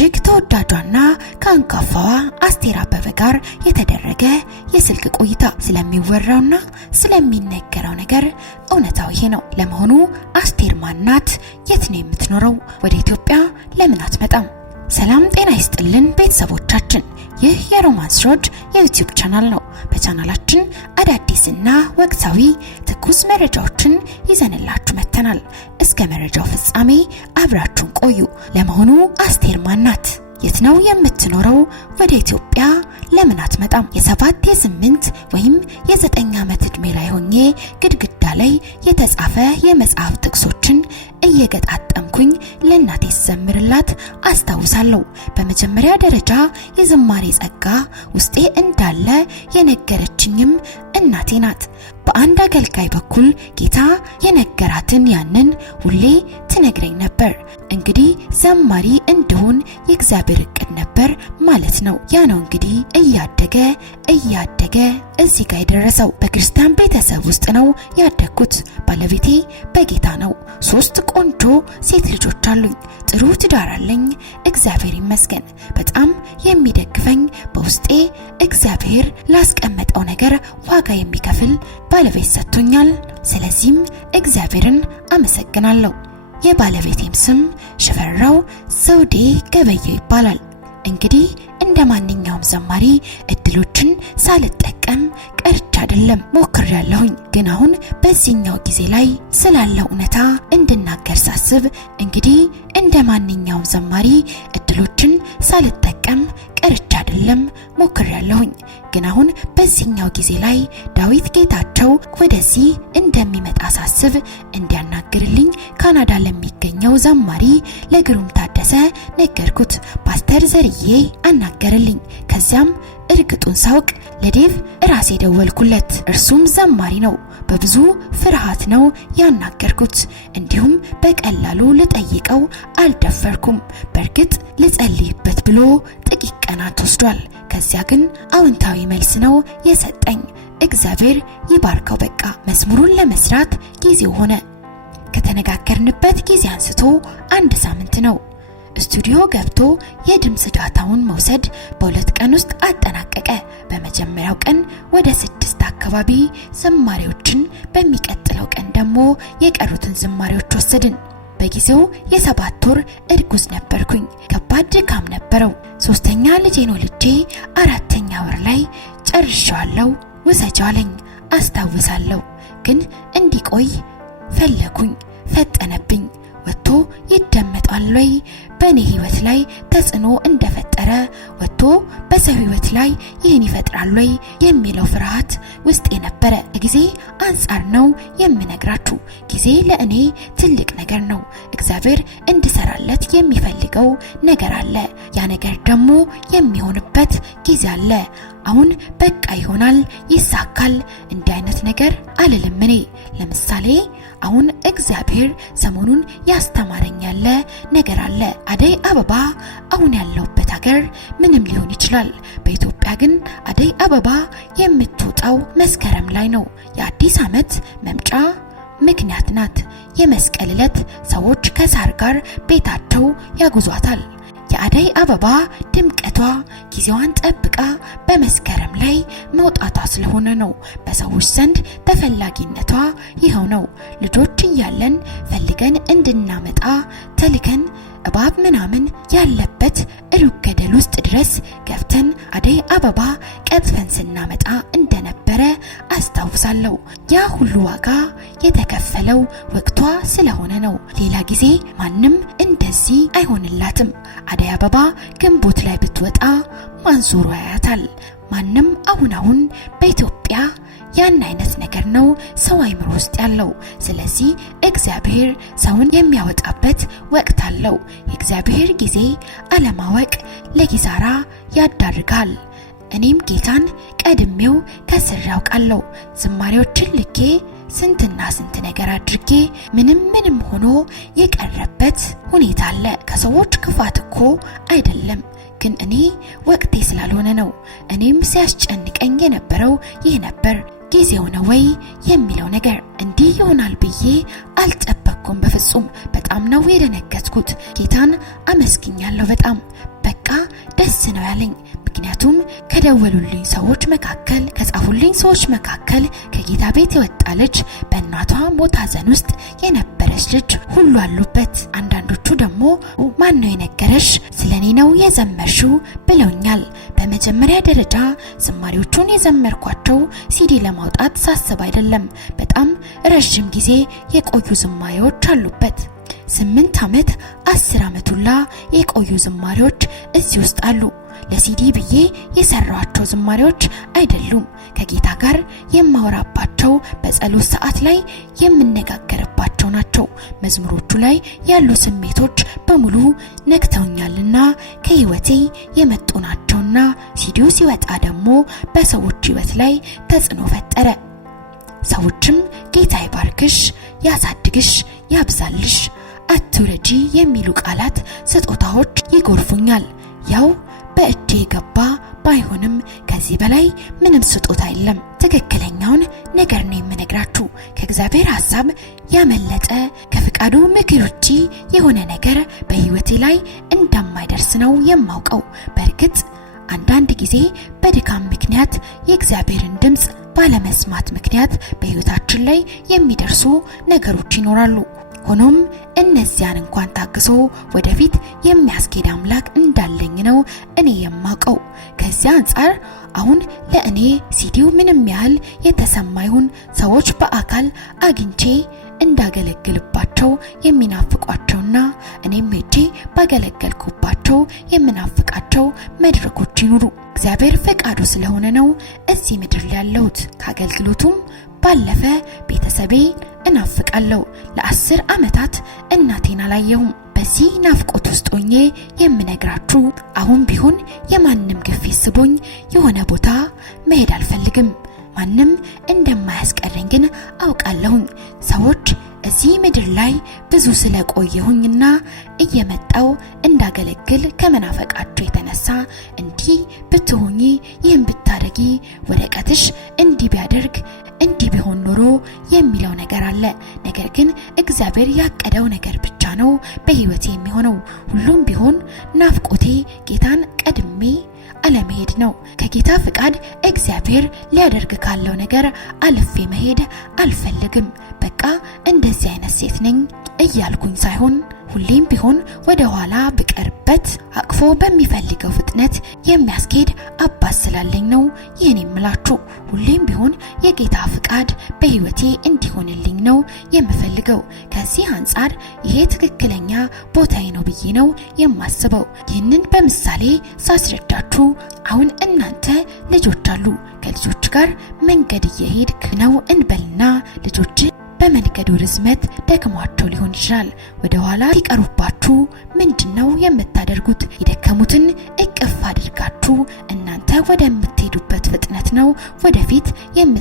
እጅግ ተወዳጇና ከአንጋፋዋ አስቴር አበበ ጋር የተደረገ የስልክ ቆይታ ስለሚወራውና ስለሚነገረው ነገር እውነታው ይሄ ነው። ለመሆኑ አስቴር ማናት? የት ነው የምትኖረው? ወደ ኢትዮጵያ ለምን አትመጣም? ሰላም ጤና ይስጥልን ቤተሰቦቻችን፣ ይህ የሮማንስ ሮድ የዩቲዩብ ቻናል ነው። በቻናላችን አዳዲስና ወቅታዊ ትኩስ መረጃዎችን ይዘንላችሁ መተናል። እስከ መረጃው ፍጻሜ አብራችሁን ቆዩ። ለመሆኑ አስቴር ማናት? የት ነው የምትኖረው? ወደ ኢትዮጵያ ለምን አትመጣም? የ7 የ8 ወይም የ9 ዓመት ዕድሜ ላይ ሆኜ ግድግዳ ላይ የተጻፈ የመጽሐፍ ጥቅሶችን እየገጣጠምኩኝ ለእናቴ ዘምርላት አስታውሳለሁ። በመጀመሪያ ደረጃ የዝማሬ ጸጋ ውስጤ እንዳለ የነገረችኝም እናቴ ናት። በአንድ አገልጋይ በኩል ጌታ የነገራትን ያንን ሁሌ ትነግረኝ ነበር። እንግዲህ ዘማሪ እንደሆን የእግዚአብሔር እቅድ ነበር ማለት ነው። ያ ነው እንግዲህ እያደገ እዚህ ጋር የደረሰው። በክርስቲያን ቤተሰብ ውስጥ ነው ያደግኩት። ባለቤቴ በጌታ ነው። 3 ቆንጆ ሴት ልጆች አሉኝ። ጥሩ ትዳር አለኝ፣ እግዚአብሔር ይመስገን። በጣም የሚደግፈኝ በውስጤ እግዚአብሔር ላስቀመጠው ነገር ዋጋ የሚከፍል ባለቤት ሰጥቶኛል። ስለዚህም እግዚአብሔርን አመሰግናለሁ። የባለቤቴም ስም ሽፈራው ዘውዴ ገበየው ይባላል። እንግዲህ እንደ ማንኛውም ዘማሪ እድሎችን ሳልጠቀም ቀርቻ አይደለም፣ ሞክሬያለሁኝ። ግን አሁን በዚህኛው ጊዜ ላይ ስላለው እውነታ እንድናገር ሳስብ እንግዲህ እንደ ማንኛውም ዘማሪ እድሎችን ሳልጠቀም ቀርቻ አይደለም፣ ሞክሬያለሁኝ። ግን አሁን በዚህኛው ጊዜ ላይ ዳዊት ጌታቸው ወደዚህ እንደሚመጣ ሳስብ እንዲያናግርልኝ ካናዳ ለሚገኘው ዘማሪ ለግሩም ታደሰ ነገርኩት። ፓስተር ዘርዬ አናገርልኝ። ከዚያም እርግጡን ሳውቅ ለዴቭ ራሴ ደወልኩለት። እርሱም ዘማሪ ነው። በብዙ ፍርሃት ነው ያናገርኩት። እንዲሁም በቀላሉ ልጠይቀው አልደፈርኩም። በእርግጥ ልጸልይበት ብሎ ጥቂት ቀናት ወስዷል። ከዚያ ግን አዎንታዊ መልስ ነው የሰጠኝ። እግዚአብሔር ይባርከው። በቃ መዝሙሩን ለመስራት ጊዜው ሆነ። ከተነጋገርንበት ጊዜ አንስቶ 1 ሳምንት ነው። ስቱዲዮ ገብቶ የድምጽ ዳታውን መውሰድ በ2 ቀን ውስጥ አጠናቀቀ። በመጀመሪያው ቀን ወደ 6 አካባቢ ዝማሬዎችን፣ በሚቀጥለው ቀን ደግሞ የቀሩትን ዝማሬዎች ወሰድን። በጊዜው የ7 ወር እርጉዝ ነበርኩኝ። ከባድ ድካም ነበረው። 3ኛ ልጄን ወልጄ 4ኛ ወር ላይ ጨርሻለሁ። ውሰጂው አለኝ። አስታውሳለሁ። ግን እንዲቆይ ፈለኩኝ። ፈጠነብኝ። ወጥቶ ይደመጣል ወይ? በእኔ ህይወት ላይ ተጽዕኖ እንደፈጠረ ወጥቶ በሰው ህይወት ላይ ይህን ይፈጥራል ወይ የሚለው ፍርሃት ውስጤ ነበረ። ጊዜ አንጻር ነው የምነግራችሁ። ጊዜ ለእኔ ትልቅ ነገር ነው። እግዚአብሔር እንድሰራለት የሚፈልገው ነገር አለ። ያ ነገር ደግሞ የሚሆንበት ጊዜ አለ። አሁን በቃ ይሆናል፣ ይሳካል፣ እንዲህ አይነት ነገር አልልም እኔ። ለምሳሌ አሁን እግዚአብሔር ሰሞኑን ያስተማረኝ ያለ ነገር አለ። አደይ አበባ አሁን ያለውበት ሀገር ምንም ሊሆን ይችላል። በኢትዮጵያ ግን አደይ አበባ የምትወጣው መስከረም ላይ ነው። የአዲስ ዓመት መምጫ ምክንያት ናት። የመስቀል ዕለት ሰዎች ከሳር ጋር ቤታቸው ያጉዟታል። የአደይ አበባ ድምቀቷ ጊዜዋን ጠብቃ በመስከረም ላይ መውጣቷ ስለሆነ ነው። በሰዎች ዘንድ ተፈላጊነቷ ይኸው ነው። ልጆች እያለን ፈልገን እንድናመጣ ተልከን እባብ ምናምን ያለበት ሩቅ ገደል ውስጥ ድረስ ገብተን አደይ አበባ ቀጥፈን ስናመጣ እንደነበረ አስታውሳለሁ። ያ ሁሉ ዋጋ የተከፈለው ወቅቷ ስለሆነ ነው። ሌላ ጊዜ ማንም እንደዚህ አይሆንላትም። አደይ አበባ ግንቦት ላይ ብትወጣ ማንዞሩ ያያታል። ማንም አሁን በኢትዮጵያ ያን አይነት ነገር ነው ሰው አይምሮ ውስጥ ያለው። ስለዚህ እግዚአብሔር ሰውን የሚያወጣበት ወቅት አለው። የእግዚአብሔር ጊዜ አለማወቅ ለጊዛራ ያዳርጋል። እኔም ጌታን ቀድሜው ከስር ያውቃለሁ። ዝማሬዎችን ልኬ ስንትና ስንት ነገር አድርጌ ምንም ሆኖ የቀረበት ሁኔታ አለ። ከሰዎች ክፋት እኮ አይደለም፣ ግን እኔ ወቅቴ ስላልሆነ ነው። እኔም ሲያስጨንቀኝ የነበረው ይህ ነበር። ጊዜው ነው ወይ የሚለው ነገር። እንዲህ ይሆናል ብዬ አልጠበቅኩም አልቻልኩም በፍጹም። በጣም ነው የደነገጥኩት። ጌታን አመስግኛለሁ በጣም በቃ ደስ ነው ያለኝ። ምክንያቱም ከደወሉልኝ ሰዎች መካከል ከጻፉልኝ ሰዎች መካከል ከጌታ ቤት የወጣለች በእናቷ ሞት ሐዘን ውስጥ የነበረች ልጅ ሁሉ አሉበት። አንዳንዶቹ ደግሞ ማን ነው የነገረሽ? ስለኔ ነው የዘመርሽው ብለውኛል። በመጀመሪያ ደረጃ ዝማሬዎቹን የዘመርኳቸው ሲዲ ለማውጣት ሳስብ አይደለም። በጣም ረጅም ጊዜ የቆዩ ዝማሬዎች አሉበት። 8 ዓመት 10 ዓመት ሁላ የቆዩ ዝማሬዎች እዚህ ውስጥ አሉ። ለሲዲ ብዬ የሰራኋቸው ዝማሬዎች አይደሉም። ከጌታ ጋር የማወራባቸው በጸሎት ሰዓት ላይ የምነጋገርባቸው ናቸው። መዝሙሮቹ ላይ ያሉ ስሜቶች በሙሉ ነክተውኛልና ከህይወቴ የመጡ ናቸውና ሲዲው ሲወጣ ደግሞ በሰዎች ህይወት ላይ ተጽዕኖ ፈጠረ። ሰዎችም ጌታ ይባርክሽ፣ ያሳድግሽ፣ ያብዛልሽ፣ አትውረጂ የሚሉ ቃላት ስጦታዎች ይጎርፉኛል። ያው በእጄ የገባ ባይሆንም ከዚህ በላይ ምንም ስጦታ የለም። ትክክለኛውን ነገር ነው የምነግራችሁ። ከእግዚአብሔር ሐሳብ ያመለጠ ከፍቃዱ ምክር ውጪ የሆነ ነገር በህይወቴ ላይ እንደማይደርስ ነው የማውቀው። በእርግጥ አንዳንድ ጊዜ በድካም ምክንያት የእግዚአብሔርን ድምጽ ባለመስማት ምክንያት በህይወታችን ላይ የሚደርሱ ነገሮች ይኖራሉ። ሆኖም እነዚያን እንኳን ታግሶ ወደፊት የሚያስኬድ አምላክ እንዳለኝ ነው እኔ የማውቀው። ከዚያ አንፃር አሁን ለእኔ ሲዲው ምንም ያህል የተሰማይሁን ሰዎች በአካል አግኝቼ እንዳገለግልባቸው የሚናፍቋቸውና እኔም ሄጄ ባገለገልኩባቸው የምናፍቃቸው መድረኮች ይኑሩ። እግዚአብሔር ፈቃዱ ስለሆነ ነው እዚህ ምድር ላይ ያለሁት። ከአገልግሎቱም ባለፈ ቤተሰቤ እናፍቃለሁ። ለ10 ዓመታት እናቴን አላየሁም። በዚህ ናፍቆት ውስጥ ሆኜ የምነግራችሁ አሁን ቢሆን የማንም ግፊት ስቦኝ የሆነ ቦታ መሄድ አልፈልግም። ማንም እንደማያስቀረኝ ግን አውቃለሁኝ። ሰዎች እዚህ ምድር ላይ ብዙ ስለቆየሁኝና እየመጣው እንዳገለግል ከመናፈቃቸው የተነሳ እንዲህ ብትሆኚ፣ ይህን ብታረጊ፣ ወረቀትሽ እንዲህ ቢያደርግ፣ እንዲህ ቢሆን ኖሮ የሚለው ነገር አለ። ነገር ግን እግዚአብሔር ያቀደው ነገር ብቻ ነው በህይወቴ የሚሆነው። ሁሉም ቢሆን ናፍቆቴ ጌታን ቀድሜ አለመሄድ ነው። ከጌታ ፍቃድ እግዚአብሔር ሊያደርግ ካለው ነገር አልፌ መሄድ አልፈልግም። በቃ እንደዚህ አይነት ሴት ነኝ እያልኩኝ ሳይሆን ሁሌም ቢሆን ወደ ኋላ ብቀርበት አቅፎ በሚፈልገው ፍጥነት የሚያስኬድ አባት ስላለኝ ነው ይህን የምላችሁ። ሁሌም ቢሆን የጌታ ፍቃድ በህይወቴ እንዲሆንልኝ ነው የምፈልገው። ከዚህ አንፃር ይሄ ትክክለኛ ቦታዬ ነው ብዬ ነው የማስበው። ይህንን በምሳሌ ሳስረዳችሁ አሁን እናንተ ልጆች አሉ። ከልጆች ጋር መንገድ እየሄድክ ነው እንበልና ልጆች በመንገዱ ርዝመት ደክሟቸው ሊሆን ይችላል። ወደ ኋላ ሲቀሩባችሁ ምንድነው የምታደርጉት? የደከሙትን እቅፍ አድርጋችሁ እናንተ ወደምትሄዱበት ፍጥነት ነው ወደፊት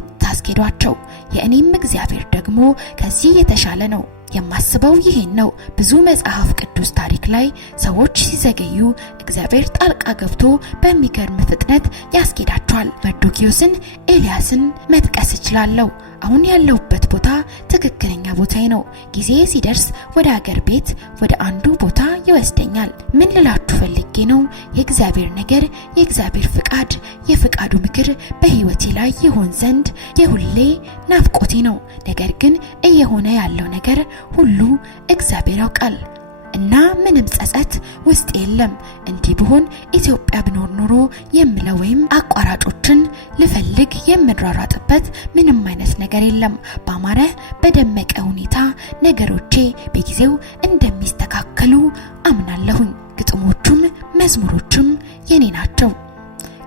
የምታስኬዷቸው። የእኔም እግዚአብሔር ደግሞ ከዚህ የተሻለ ነው የማስበው ይሄን ነው። ብዙ መጽሐፍ ቅዱስ ታሪክ ላይ ሰዎች ሲዘገዩ እግዚአብሔር ጣልቃ ገብቶ በሚገርም ፍጥነት ያስኬዳቸዋል። መርዶክዮስን፣ ኤልያስን መጥቀስ እችላለሁ። አሁን ያለሁበት ቦታ ትክክለኛ ቦታዬ ነው። ጊዜ ሲደርስ ወደ ሀገር ቤት ወደ አንዱ ቦታ ይወስደኛል። ምን ልላችሁ ፈልጌ ነው? የእግዚአብሔር ነገር፣ የእግዚአብሔር ፍቃድ፣ የፍቃዱ ምክር በህይወቴ ላይ ይሆን ዘንድ የሁሌ ናፍቆቴ ነው። ነገር ግን እየሆነ ያለው ነገር ሁሉ እግዚአብሔር ያውቃል እና ምንም ጸጸት ውስጥ የለም። እንዲህ ቢሆን ኢትዮጵያ ብኖር ኖሮ የምለው ወይም አቋራጮችን ልፈልግ የምራራጥበት ምንም አይነት ነገር የለም። በአማረ በደመቀ ሁኔታ ነገሮቼ በጊዜው እንደሚስተካከሉ አምናለሁኝ። ግጥሞቹም መዝሙሮቹም የኔ ናቸው፣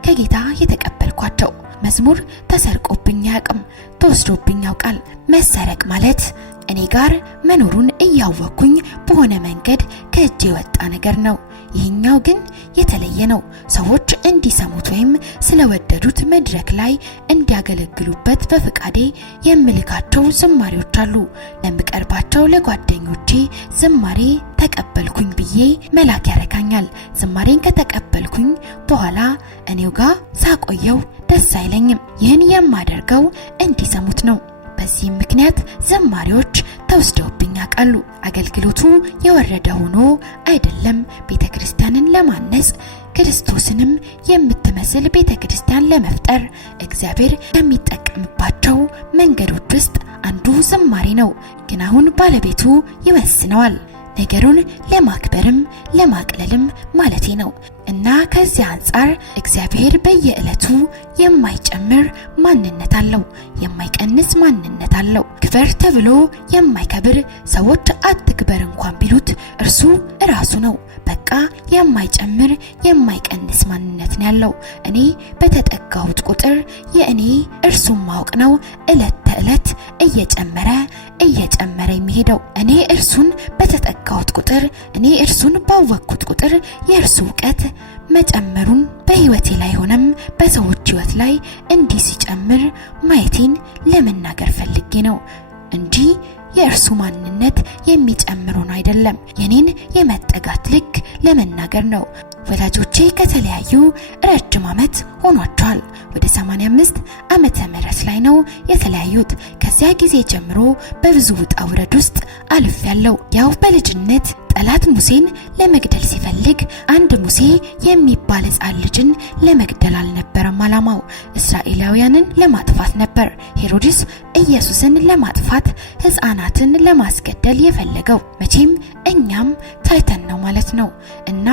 ከጌታ የተቀበልኳቸው። መዝሙር ተሰርቆብኝ ያውቅም፣ ተወስዶብኝ ያውቃል። መሰረቅ ማለት እኔ ጋር መኖሩን እያወኩኝ በሆነ መንገድ ከእጄ የወጣ ነገር ነው። ይህኛው ግን የተለየ ነው። ሰዎች እንዲሰሙት ወይም ስለወደዱት መድረክ ላይ እንዲያገለግሉበት በፍቃዴ የምልካቸው ዝማሬዎች አሉ። ለምቀርባቸው ለጓደኞቼ ዝማሬ ተቀበልኩኝ ብዬ መላክ ያረካኛል። ዝማሬን ከተቀበልኩኝ በኋላ እኔው ጋር ሳቆየው ደስ አይለኝም። ይህን የማደርገው እንዲሰሙት ነው። በዚህ ምክንያት ዘማሪዎች ተወስደውብኝ ያውቃሉ። አገልግሎቱ የወረደ ሆኖ አይደለም ቤተክርስቲያንን ለማነጽ ክርስቶስንም የምትመስል ቤተክርስቲያን ለመፍጠር እግዚአብሔር የሚጠቀምባቸው መንገዶች ውስጥ አንዱ ዝማሬ ነው። ግን አሁን ባለቤቱ ይወስነዋል። ነገሩን ለማክበርም ለማቅለልም ማለቴ ነው። እና ከዚህ አንፃር እግዚአብሔር በየዕለቱ የማይጨምር ማንነት አለው፣ የማይቀንስ ማንነት አለው። ክበር ተብሎ የማይከብር ሰዎች አትክበር እንኳን ቢሉት እርሱ ራሱ ነው። በቃ የማይጨምር የማይቀንስ ማንነት ነው ያለው። እኔ በተጠጋሁት ቁጥር የእኔ እርሱን ማወቅ ነው ዕለት ተዕለት እየጨመረ የሚሄደው። እኔ እርሱን በተጠጋሁት ቁጥር፣ እኔ እርሱን ባወቅኩት ቁጥር የእርሱ ዕውቀት መጨመሩን በህይወቴ ላይ ሆነም በሰዎች ህይወት ላይ እንዲህ ሲጨምር ማየቴን ለመናገር ፈልጌ ነው እንጂ የእርሱ ማንነት የሚጨምሩን አይደለም። የኔን የመጠጋት ልክ ለመናገር ነው። ወላጆቼ ከተለያዩ ረጅም ዓመት ሆኗቸዋል። ወደ 85 ዓመተ ምህረት ላይ ነው የተለያዩት። ከዚያ ጊዜ ጀምሮ በብዙ ውጣ ውረድ ውስጥ አልፌያለሁ። ያው በልጅነት ጠላት ሙሴን ለመግደል ሲፈልግ አንድ ሙሴ የሚባል ሕፃን ልጅን ለመግደል አልነበረም ዓላማው፣ እስራኤላውያንን ለማጥፋት ነበር። ሄሮድስ ኢየሱስን ለማጥፋት ሕፃናትን ለማስገደል የፈለገው መቼም እኛም ታይተን ነው ማለት ነው። እና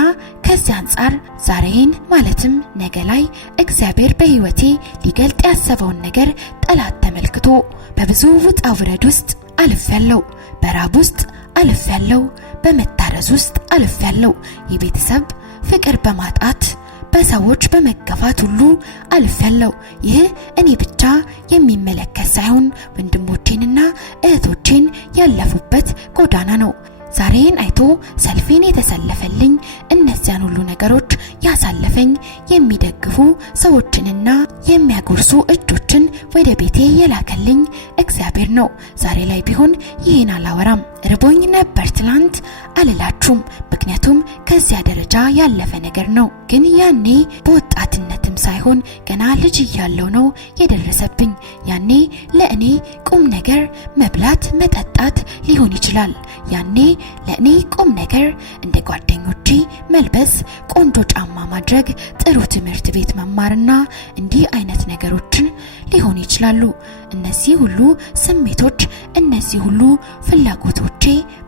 ከዚህ አንፃር ዛሬን ማለትም ነገ ላይ እግዚአብሔር በህይወቴ ሊገልጥ ያሰበውን ነገር ጠላት ተመልክቶ በብዙ ውጣ ውረድ ውስጥ አልፌያለሁ። በራብ ውስጥ አልፌያለሁ። በመታረዝ ውስጥ አልፌያለሁ። የቤተሰብ ፍቅር በማጣት በሰዎች በመገፋት ሁሉ አልፌያለሁ። ይህ እኔ ብቻ የሚመለከት ሳይሆን ወንድሞቼንና እህቶቼን ያለፉበት ጎዳና ነው። ዛሬን አይቶ ሰልፌን የተሰለፈልኝ እነዚያን ሁሉ ነገሮች ያሳለፈኝ የሚደግፉ ሰዎችንና የሚያጎርሱ እጆችን ወደ ቤቴ የላከልኝ እግዚአብሔር ነው። ዛሬ ላይ ቢሆን ይህን አላወራም። ርቦኝ ነበር ትላንት አልላችሁም፣ ምክንያቱም ከዚያ ደረጃ ያለፈ ነገር ነው። ግን ያኔ በወጣትነትም ሳይሆን ገና ልጅ እያለሁ ነው የደረሰብኝ። ያኔ ለእኔ ቁም ነገር መብላት መጠጣት ሊሆን ይችላል። ያኔ ለእኔ ቁም ነገር እንደ ጓደኞቼ መልበስ፣ ቆንጆ ጫማ ማድረግ፣ ጥሩ ትምህርት ቤት መማርና እንዲህ አይነት ነገሮችን ሊሆን ይችላሉ። እነዚህ ሁሉ ስሜቶች፣ እነዚህ ሁሉ ፍላጎቶቼ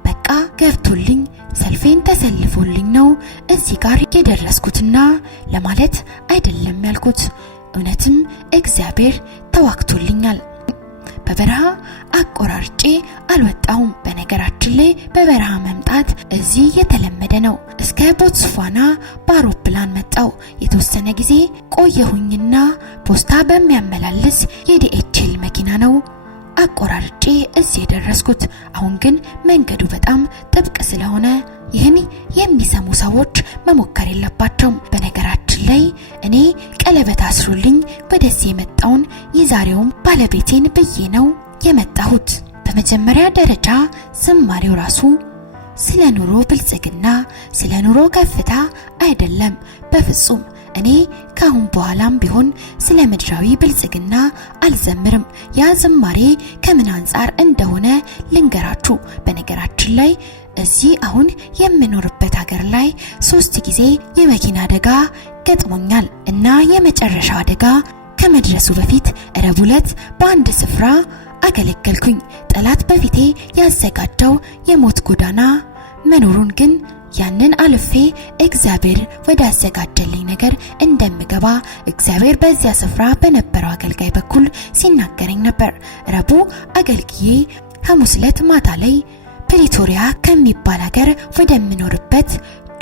በቃ ገብቶልኝ ሰልፌን ተሰልፎልኝ ነው እዚህ ጋር የደረስኩትና ለማለት አይደለም ያልኩት። እውነትም እግዚአብሔር ተዋክቶልኛል። በበረሃ አቆራርጬ አልወጣሁም። በነገራችን ላይ በበረሃ መምጣት እዚህ የተለመደ ነው። እስከ ቦትስዋና በአውሮፕላን መጣው። የተወሰነ ጊዜ ቆየሁኝና ፖስታ በሚያመላልስ የዲኤችኤል መኪና ነው አቆራርጬ እዚህ የደረስኩት። አሁን ግን መንገዱ በጣም ጥብቅ ስለሆነ ይህን የሚሰሙ ሰዎች መሞከር የለባቸውም። በነገራችን ላይ እኔ ቀለበት አስሩልኝ ወደዚህ የመጣውን የዛሬውን ባለቤቴን ብዬ ነው የመጣሁት። በመጀመሪያ ደረጃ ዝማሬው ራሱ ስለ ኑሮ ብልጽግና፣ ስለ ኑሮ ከፍታ አይደለም በፍጹም። እኔ ካሁን በኋላም ቢሆን ስለ ምድራዊ ብልጽግና አልዘምርም። ያ ዝማሬ ከምን አንፃር እንደሆነ ልንገራችሁ። በነገራችን ላይ እዚህ አሁን የምኖርበት ሀገር ላይ 3 ጊዜ የመኪና አደጋ ገጥሞኛል እና የመጨረሻው አደጋ ከመድረሱ በፊት ረቡዕ ዕለት በአንድ ስፍራ አገለገልኩኝ። ጠላት በፊቴ ያዘጋጀው የሞት ጎዳና መኖሩን ግን ያንን አልፌ እግዚአብሔር ወደ አዘጋጀልኝ ነገር እንደምገባ እግዚአብሔር በዚያ ስፍራ በነበረው አገልጋይ በኩል ሲናገረኝ ነበር። ረቡዕ አገልግዬ ሐሙስ ዕለት ማታ ላይ ፕሪቶሪያ ከሚባል ሀገር ወደምኖርበት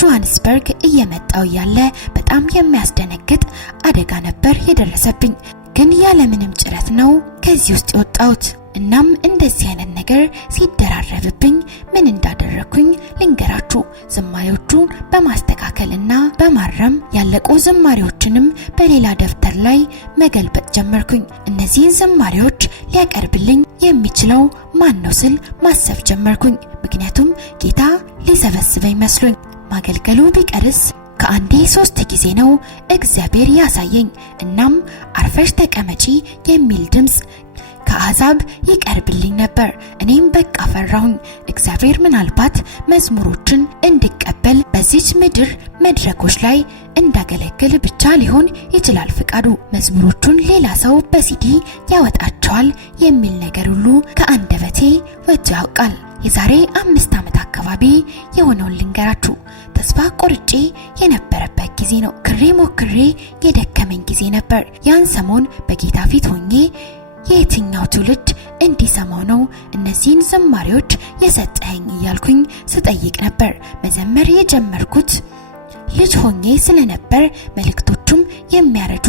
ጆሃንስበርግ እየመጣው ያለ በጣም የሚያስደነግጥ አደጋ ነበር የደረሰብኝ። ግን ያለምንም ጭረት ነው ከዚህ ውስጥ የወጣሁት። እናም እንደዚህ አይነት ነገር ሲደራረብብኝ ምን እንዳደረኩኝ ልንገራችሁ። ዝማሬዎቹን በማስተካከልና በማረም ያለቁ ዝማሬዎችንም በሌላ ደብተር ላይ መገልበጥ ጀመርኩኝ። እነዚህን ዝማሬዎች ሊያቀርብልኝ የሚችለው ማን ነው ስል ማሰብ ጀመርኩኝ። ምክንያቱም ጌታ ሊሰበስበኝ መስሎኝ። ማገልገሉ ቢቀርስ ከአንዴ 3 ጊዜ ነው እግዚአብሔር ያሳየኝ። እናም አርፈሽ ተቀመጪ የሚል ድምጽ ከአሕዛብ ይቀርብልኝ ነበር። እኔም በቃ ፈራሁኝ። እግዚአብሔር ምናልባት መዝሙሮችን እንድቀበል በዚች ምድር መድረኮች ላይ እንዳገለግል ብቻ ሊሆን ይችላል ፍቃዱ። መዝሙሮቹን ሌላ ሰው በሲዲ ያወጣቸዋል የሚል ነገር ሁሉ ከአንደበቴ ወጥቶ ያውቃል። የዛሬ 5 ዓመት አካባቢ የሆነውን ልንገራችሁ። ተስፋ ቆርጬ የነበረበት ጊዜ ነው። ክሬ ሞክሬ የደከመኝ ጊዜ ነበር። ያን ሰሞን በጌታ ፊት ሆኜ የየትኛው ትውልድ እንዲሰማው ነው እነዚህን ዝማሬዎች የሰጠኸኝ እያልኩኝ ስጠይቅ ነበር። መዘመር የጀመርኩት ልጅ ሆኜ ስለነበር መልእክቶቹም የሚያረጁ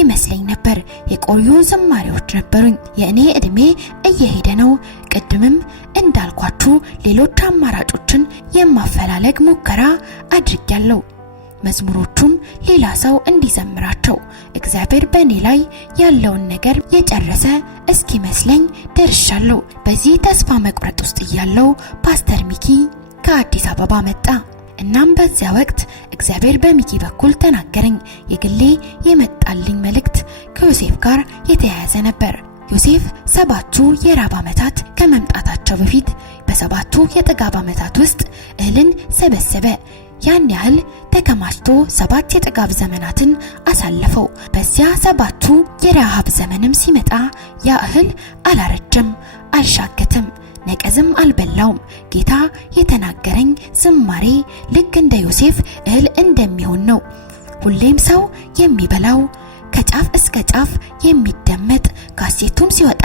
ይመስለኝ ነበር። የቆዩ ዝማሬዎች ነበሩኝ። የእኔ እድሜ እየሄደ ነው። ቅድምም እንዳልኳችሁ ሌሎች አማራጮችን የማፈላለግ ሙከራ አድርጌያለሁ። መዝሙሮቹም ሌላ ሰው እንዲዘምራቸው እግዚአብሔር በእኔ ላይ ያለውን ነገር የጨረሰ እስኪመስለኝ ደርሻለሁ። በዚህ ተስፋ መቁረጥ ውስጥ እያለሁ ፓስተር ሚኪ ከአዲስ አበባ መጣ። እናም በዚያ ወቅት እግዚአብሔር በሚኪ በኩል ተናገረኝ። የግሌ የመጣልኝ መልእክት ከዮሴፍ ጋር የተያያዘ ነበር። ዮሴፍ 7ቱ የራብ ዓመታት ከመምጣታቸው በፊት በ7ቱ የጥጋብ ዓመታት ውስጥ እህልን ሰበሰበ። ያን ያህል ተከማችቶ 7 የጥጋብ ዘመናትን አሳለፈው። በዚያ 7ቱ የረሃብ ዘመንም ሲመጣ ያ እህል አላረጀም፣ አልሻገተም፣ ነቀዝም አልበላውም። ጌታ የተናገረኝ ዝማሬ ልክ እንደ ዮሴፍ እህል እንደሚሆን ነው። ሁሌም ሰው የሚበላው ከጫፍ እስከ ጫፍ የሚደመጥ ካሴቱም ሲወጣ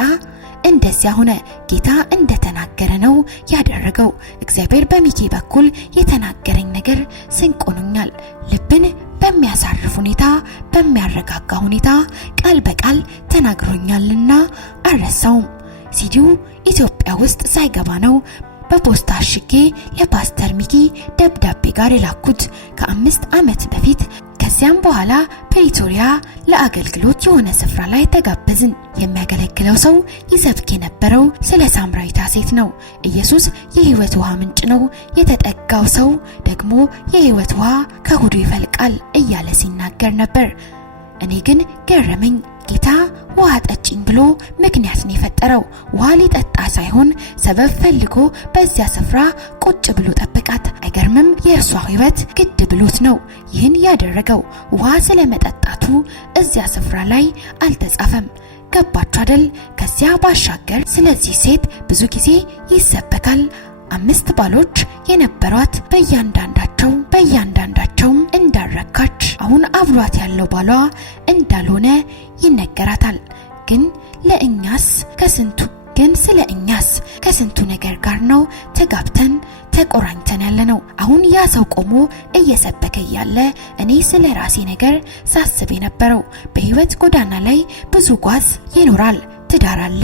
እንደዚያ ሆነ። ጌታ እንደተናገረ ነው ያደረገው። እግዚአብሔር በሚኪ በኩል የተናገረኝ ነገር ስንቆኑኛል። ልብን በሚያሳርፍ ሁኔታ፣ በሚያረጋጋ ሁኔታ ቃል በቃል ተናግሮኛልና አልረሳውም። ሲዲው ኢትዮጵያ ውስጥ ሳይገባ ነው በፖስታ አሽጌ ለፓስተር ሚኪ ደብዳቤ ጋር የላኩት ከ5 ዓመት በፊት። ከዚያም በኋላ ፕሪቶሪያ ለአገልግሎት የሆነ ስፍራ ላይ ተጋበዝን። የሚያገለግለው ሰው ይሰብክ የነበረው ስለ ሳምራዊቷ ሴት ነው። ኢየሱስ የሕይወት ውሃ ምንጭ ነው፣ የተጠጋው ሰው ደግሞ የሕይወት ውሃ ከሆዱ ይፈልቃል እያለ ሲናገር ነበር። እኔ ግን ገረመኝ። ጌታ ውሃ ጠጪኝ ብሎ ምክንያት ነው የፈጠረው። ውሃ ሊጠጣ ሳይሆን ሰበብ ፈልጎ በዚያ ስፍራ ቁጭ ብሎ ጠበቃት። አይገርምም? የእርሷ ሕይወት ግድ ብሎት ነው ይህን ያደረገው። ውሃ ስለመጠጣቱ እዚያ ስፍራ ላይ አልተጻፈም። ገባችሁ አይደል? ከዚያ ባሻገር ስለዚህ ሴት ብዙ ጊዜ ይሰበካል። 5 ባሎች የነበሯት በእያንዳንዳቸውም እንዳረካች፣ አሁን አብሯት ያለው ባሏ እንዳልሆነ ይነገራታል። ግን ስለ እኛስ ከስንቱ ነገር ጋር ነው ተጋብተን ተቆራኝተን ያለነው። አሁን ያ ሰው ቆሞ እየሰበከ ያለ እኔ ስለ ራሴ ነገር ሳስብ የነበረው በሕይወት ጎዳና ላይ ብዙ ጓዝ ይኖራል። ትዳር አለ።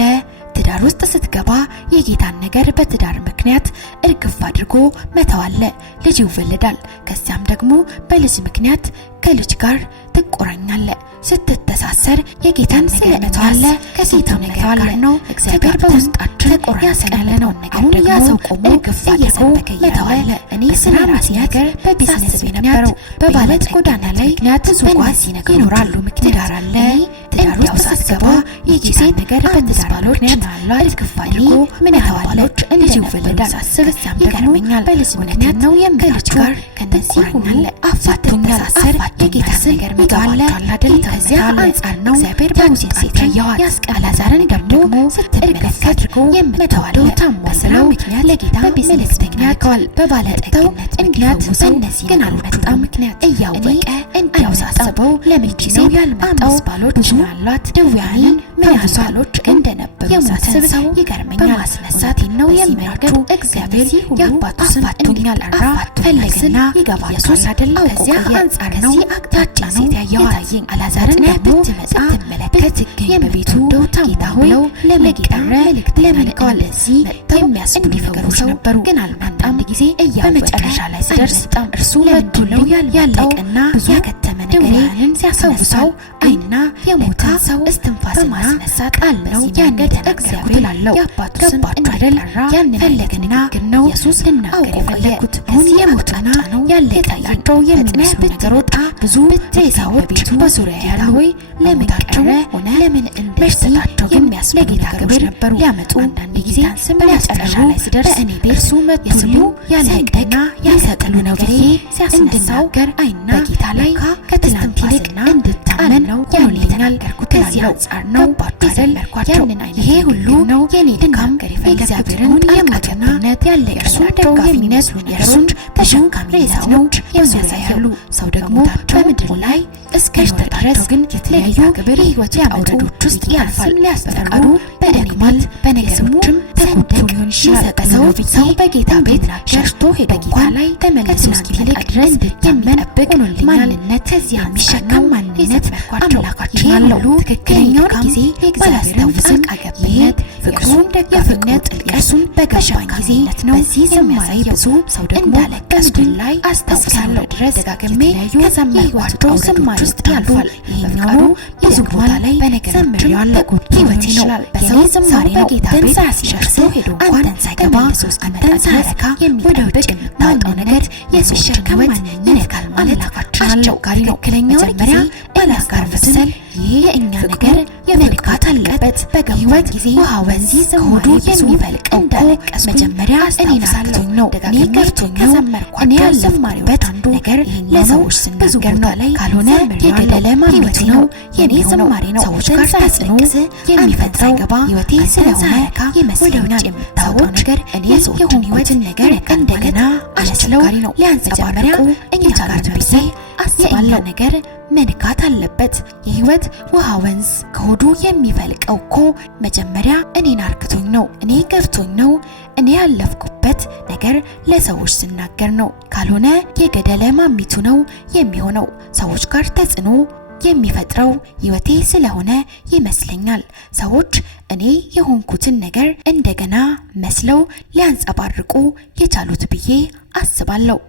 ትዳር ውስጥ ስትገባ የጌታን ነገር በትዳር ምክንያት እርግፍ አድርጎ መተዋለ። ልጅ ይወለዳል። ከዚያም ደግሞ በልጅ ምክንያት ከልጅ ጋር ትቆራኛለ። ስትተሳሰር የጌታን ነገር መተዋለ። ከሴቱ ነገር ጋር ነው እግዚአብሔር በውስጣችን ያስቀለ ነው። አሁን ያ ሰው ቆሞ እርግፍ አድርጎ መተዋለ። እኔ ስለ ራሴ ነገር በቢዝነስ የነበረው በባለት ጎዳና ላይ ብዙ ጓዝ ይኖራሉ። ትዳር አለ። ትዳር ውስጥ ስትገባ የጌታን ነገር በትዳር ምክንያት እርግፍ አድርጎ መተዋለች። ልጅ ይወለዳል። ሳስብ ይገርመኛል። በልጅ ምክንያት ነው ከልጅ ጋር ከነዚህ ሁሉ አፋቶኛል። የጌታን ነገር መተዋለ አይደል? ከዚያ አንጻር ነው እግዚአብሔር በውስጣችን ያስቀላዛርን ደግሞ ስትመለከት የምትተዋለው በስራው ምክንያት ለጌታ በቢዝነስ ምክንያት በባለጠግነት ምክንያት እነዚህ ግን አልመጣም። ምክንያት እያወቀ እንዲያሳስበው ለምንጭ ነው ያልመጣው። ባሎች ያሏት ደውያንን መያዝ ባሎች እንደነበሩ የማስብ ሰው ይገርመኛል። በማስነሳት ነው የሚያገር እግዚአብሔር ያባቱ አፋቶኛል። ፈለገና ይገባል አይደል? ከዚያ አንጻር ነው አቅጣጫ ነው ያየኝ። አላዛርን ደግሞ ስትመለከት በቤቱ ጌታ ሆይ ለጌታ መልእክት ለመልከዋል። እዚህ የሚያስብሉ ነገሮች ነበሩ፣ ግን አልመጣም። ጊዜ በመጨረሻ ላይ ሲደርስ እርሱ መጥቶ ያለቀና ያከተመ ነገርን ሲያሳውሰው አይና የሞተ ሰው እስትንፋስ በማስነሳት ቃል ነው ያንገት እግዚአብሔር ላለው ያባቱ ስም እንዲጠራ ያንፈለገና ነው ኢየሱስ ልናገር የፈለኩት አሁን የሞተና ያለቀላቸው የሚመስሉ ነገሮች ብዙ ብትይዛዎች በዙሪያ ያሉ ለምንታቸው ሆነ ለምን እንደሰጣቸው የሚያስፈልግ ነገሮች ነበሩ ሊያመጡ አንዳንድ ጊዜ በመጨረሻ ላይ ሲደርስ እኔ ቤርሱ የስሙ ያለቀና ያሰቅሉ ነው ብዬ ሲያስነሳው አይና በጌታ ላይ ከትላንት ይልቅ እንድታመን ሆኖልኛል። ከዚህ አንጻር ነው ባደል ያንን ይሄ ሁሉ ነው የኔ ድካም የእግዚአብሔርን የማጨናነት ያለ እርሱን ደጋፊነት የእርሱን ተሸካሚ ሰዎች የሚያሳያሉ። ሰው ደግሞ በምድር ላይ እስከኖረ ድረስ ግን የተለያዩ የህይወት አውረዶች ውስጥ ያልፋል። ሊያስፈቃዱ በደግማል በነገሮችም ተጎድቶ ሊሆን ይችላል። ሰው በጌታ ቤት ሸሽቶ ሄዶ እንኳን ላይ ተመልሶ እስኪመጣ ድረስ የሚጠብቅ ማንነት ከዚያ የሚሸከም ማንነት አምላካችን አለው። ትክክለኛውን ጊዜ የእግዚአብሔርን ጣልቃ ገብነት ፍቅሩን ደጋፊነት ጥልቀቱን በገባኝ ጊዜነት ነው። በዚህ ዝማሬ ብዙ ሰው ደግሞ ቀስዱን ላይ አስታውሳለሁ ድረስ ደጋግሜ ከዘመርኳቸው ዝማሬ ውስጥ ያልፋል። ይሄኛው ብዙ ቦታ ላይ በነገራችን ህይወቴ ነው። በሰው ዝማሬ ነው። በጌታ ቤት ሳያስደርስ ሄዶ እንኳን ሳይገባ አንተን ሳያረካ ወደ ውጭ የምታወጣው ነገር የሰዎች ህይወት ይነካል ማለት አስቸጋሪ ነው። ትክክለኛውን ጊዜ ባላጋር ፍስል ይህ የእኛ ነገር የመልካት አለበት። በህይወት ጊዜ ውሃ ወንዝ ከሆዱ የሚፈልቀው እንዳለቀስ መጀመሪያ እኔን አክቶኝ ነው እኔ ገፍቶኝ ከዘመርኳቸው እኔ ያልዘማሪበት አንዱ ነገር ለሰዎች ስናገር ነው። ካልሆነ የገደለ ህይወቴ ነው የኔ ዝማሬ ነው። ሰዎች ጋር ተጽዕኖ የሚፈጥረው ህይወቴ ስለሆነ ይመስለኛል። የምታወጣው ነገር እኔ የሆን ህይወትን ነገር እንደገና አስቸጋሪ ነው ሊያንጸባርቁ እኛ ጋር ብዬ አስባለሁ። ነገር መንካት አለበት። የህይወት ውሃ ወንዝ ከሆዱ የሚፈልቀው እኮ መጀመሪያ እኔን አርክቶኝ ነው እኔ ገፍቶኝ ነው እኔ ያለፍኩበት ነገር ለሰዎች ስናገር ነው። ካልሆነ የገደለ ማሚቱ ነው የሚሆነው። ሰዎች ጋር ተጽዕኖ የሚፈጥረው ህይወቴ ስለሆነ ይመስለኛል። ሰዎች እኔ የሆንኩትን ነገር እንደገና መስለው ሊያንጸባርቁ የቻሉት ብዬ አስባለሁ።